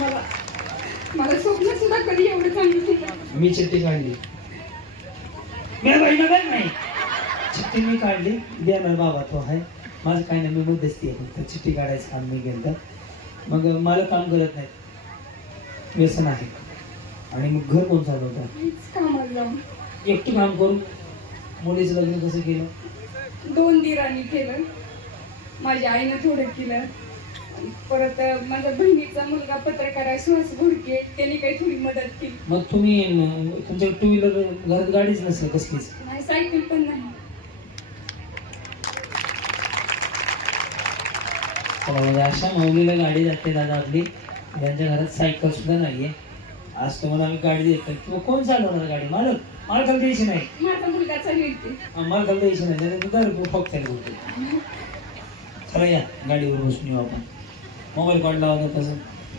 मला. मला स्वप्न सुद्धा कधी एवढं चांगलं केलं मी चिठ्ठी काढली. मी नाही. चिठ्ठी मी काढली. देणार बाबा तो आहे. माझं काही नाही मी मध्यस्थी आहे. फक्त चिठ्ठी काढायचं काम मी केलं मग मला काम करत नाही. व्यसन आहे. आणि मग घर कोण चालवतं एकटी काम करून मुलीचं लग्न कसं केलं? दोन दिरांनी केलं. माझ्या आईनं थोडं केलं. परत माझ्या बहिणीचा मुलगा पत्रकार आहे सुहास घोडके त्यांनी काही थोडी मदत केली. मग तुम्ही तुमच्या टू व्हीलर घरात गाडीच नसेल कसलीच? नाही सायकल पण नाही. चला म्हणजे अशा माऊलीला गाडी जाते दादा आपली. यांच्या घरात सायकल सुद्धा नाहीये. आज तुम्हाला आम्ही गाडी देतो किंवा कोण चालवणार गाडी? मालक मालकाला द्यायची नाही. माझा मुलगा मालकाला द्यायची नाही. फक्त चला या गाडीवर बसून येऊ आपण. मोबाईल काढला होता तसं